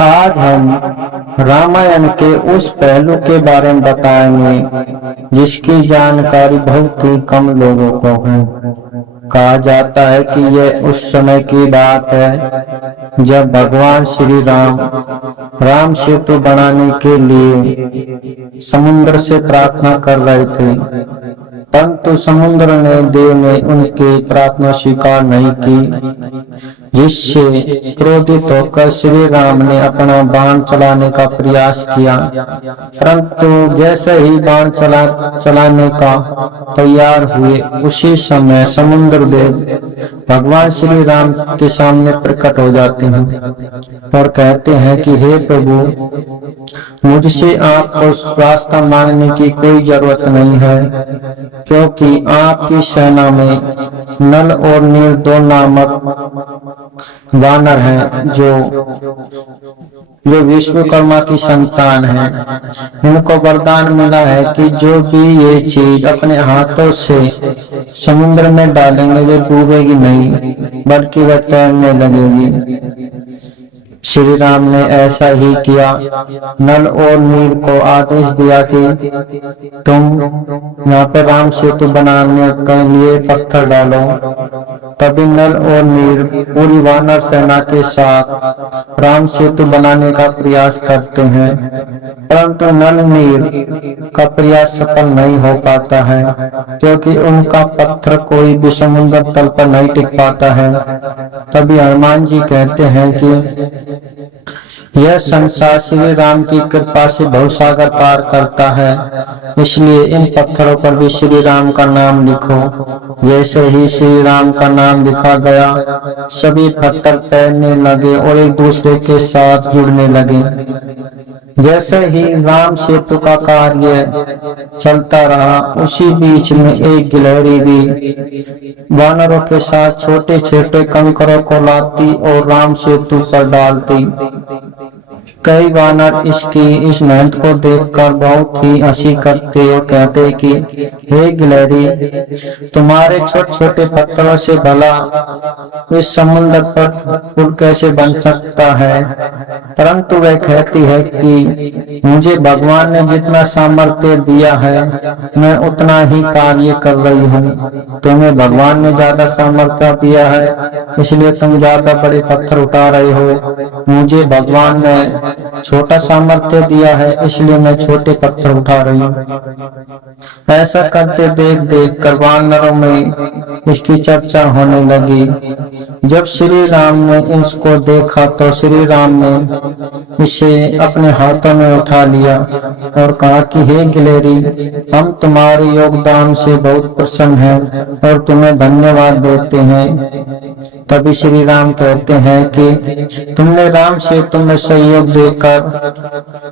आज हम रामायण के उस पहलू के बारे में बताएंगे जिसकी जानकारी बहुत ही कम लोगों को है। कहा जाता है कि यह उस समय की बात है जब भगवान श्री राम सेतु बनाने के लिए समुद्र से प्रार्थना कर रहे थे, परंतु समुद्र ने देव ने उनकी प्रार्थना स्वीकार नहीं की, जिससे क्रोधित होकर श्री राम ने अपना बाण चलाने का प्रयास किया। परंतु जैसे ही बाण चलाने का तैयार हुए, उसी समय समुद्र देव भगवान श्री राम के सामने प्रकट हो जाते हैं और कहते हैं कि हे प्रभु, मुझसे आपको रास्ता मांगने की कोई जरूरत नहीं है, क्योंकि आपकी सेना में नल और नील दो नामक वानर हैं जो विश्वकर्मा की संतान है। इनको वरदान मिला है कि जो भी ये चीज अपने हाथों से समुद्र में डालेंगे वे डूबेगी नहीं, बल्कि वह तैरने लगेगी। श्री राम ने ऐसा ही किया। नल और नील को आदेश दिया कि तुम यहाँ पे राम सेतु बनाने के लिए पत्थर डालो। तभी नल और नील पूरी वानर सेना के साथ राम सेतु बनाने का प्रयास करते हैं, परंतु नल नील का प्रयास सफल नहीं हो पाता है, क्योंकि उनका पत्थर कोई भी समुद्र तल पर नहीं टिक पाता है। तभी हनुमान जी कहते हैं कि यह संसार श्री राम की कृपा से भवसागर पार करता है, इसलिए इन पत्थरों पर भी श्री राम का नाम लिखो। जैसे ही श्री राम का नाम लिखा गया, सभी पत्थर तैरने लगे और एक दूसरे के साथ जुड़ने लगे। जैसे ही राम सेतु का कार्य चलता रहा, उसी बीच में एक गिलहरी भी वानरों के साथ छोटे छोटे कंकरों को लाती और राम सेतु पर डालती। कई वानर इस मेहनत को देखकर बहुत ही हंसी करते और कहते कि हे गिलहरी, तुम्हारे छोटे छोटे पत्थरों से भला इस समुद्र पर पुल कैसे बन सकता है। परंतु वह कहती है कि मुझे भगवान ने जितना सामर्थ्य दिया है, मैं उतना ही कार्य कर रही हूँ। तुम्हें भगवान ने ज्यादा सामर्थ्य दिया है, इसलिए तुम ज्यादा बड़े पत्थर उठा रहे हो। मुझे भगवान ने छोटा सामर्थ्य दिया है, इसलिए मैं छोटे पत्थर उठा रही हूँ। ऐसा करते देख देख कर वानरों में इसकी चर्चा होने लगी। जब श्री राम ने इसको देखा तो श्री राम ने इसे अपने हाथों में उठा लिया और कहा कि हे गिलहरी, हम तुम्हारे योगदान से बहुत प्रसन्न हैं और तुम्हें धन्यवाद देते हैं। तभी श्री राम कहते हैं कि तुमने राम से तुम्हें सहयोग देकर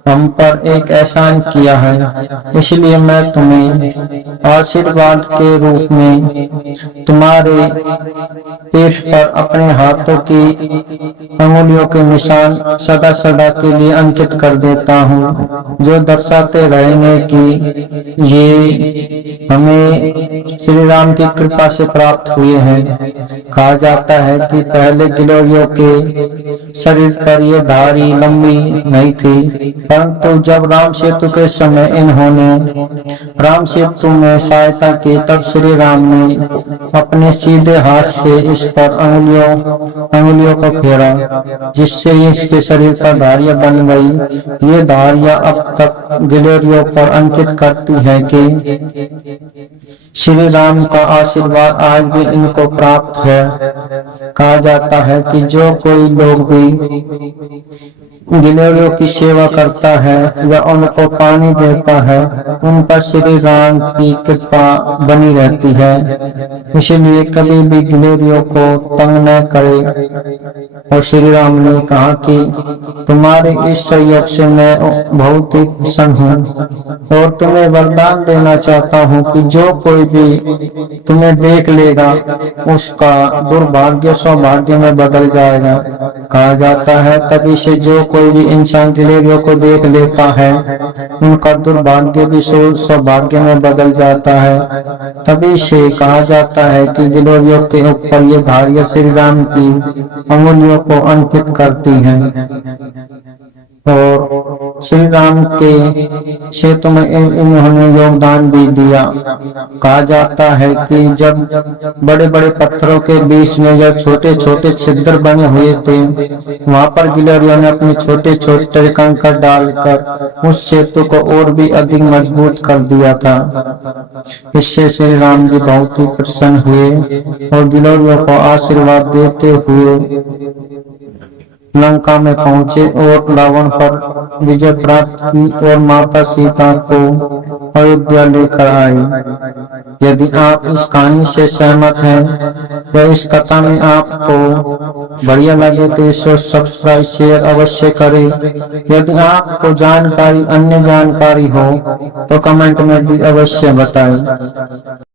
हम पर एक एहसान किया है, इसलिए मैं तुम्हें आशीर्वाद के रूप में तुम्हारे पीठ पर अपने हाथों की अंगुलियों के निशान सदा सदा के लिए अंकित कर देता हूँ, जो दर्शाते रहेंगे कि ये हमें श्री राम की कृपा से प्राप्त हुए हैं। कहा जाता है कि पहले गिलहरियों के शरीर पर ये धारी लंबी नहीं थी, परंतु जब राम सेतु के समय इन्होंने राम सेतु में सहायता की, तब श्री राम ने अपने सीधे हाथ से इस पर अंगुलियों को फेरा, जिससे इसके शरीर पर धारियां बन गई। ये धारियां अब तक गिलहरियों पर अंकित करती है कि श्री राम का आशीर्वाद आज भी इनको प्राप्त है। कहा जाता है कि जो कोई लोग भी गिलहरियों की सेवा करता है या उनको पानी देता है, उन पर श्री राम की कृपा बनी रहती है। इसलिए कभी भी गिलहरियों को तंग न करे। और श्री राम ने कहा कि तुम्हारे इस सहयोग से मैं बहुत ही प्रसन्न हूँ और तुम्हें वरदान देना चाहता हूँ कि जो कोई भी तुम्हें देख लेगा, उसका दुर्भाग्य सौभाग्य में बदल जाएगा। कहा जाता है तभी से जो कोई भी इंसान गिलहरियों को देख लेता है, उनका दुर्भाग्य भी सौभाग्य में बदल जाता है। तभी से कहा जाता है कि गिलहरियों के ऊपर ये धारियां श्री राम की अंगुलियों को अंकित करती हैं। और श्री राम के क्षेत्र में इन्होंने योगदान भी दिया। कहा जाता है कि जब बड़े बड़े पत्थरों के बीच में जब छोटे छोटे छिद्र बने हुए थे, वहां पर गिलहरियों ने अपने छोटे छोटे कंकर डालकर उस सेतु को और भी अधिक मजबूत कर दिया था। इससे श्री राम जी बहुत ही प्रसन्न हुए और गिलहरियों को आशीर्वाद देते हुए लंका में पहुंचे और रावण पर विजय प्राप्त की और माता सीता को अयोध्या लेकर आए। यदि आप इस कहानी से सहमत हैं या इस कथा में आपको बढ़िया लगे तो इसे सब्सक्राइब शेयर अवश्य करें। यदि आपको अन्य जानकारी हो तो कमेंट में भी अवश्य बताएं।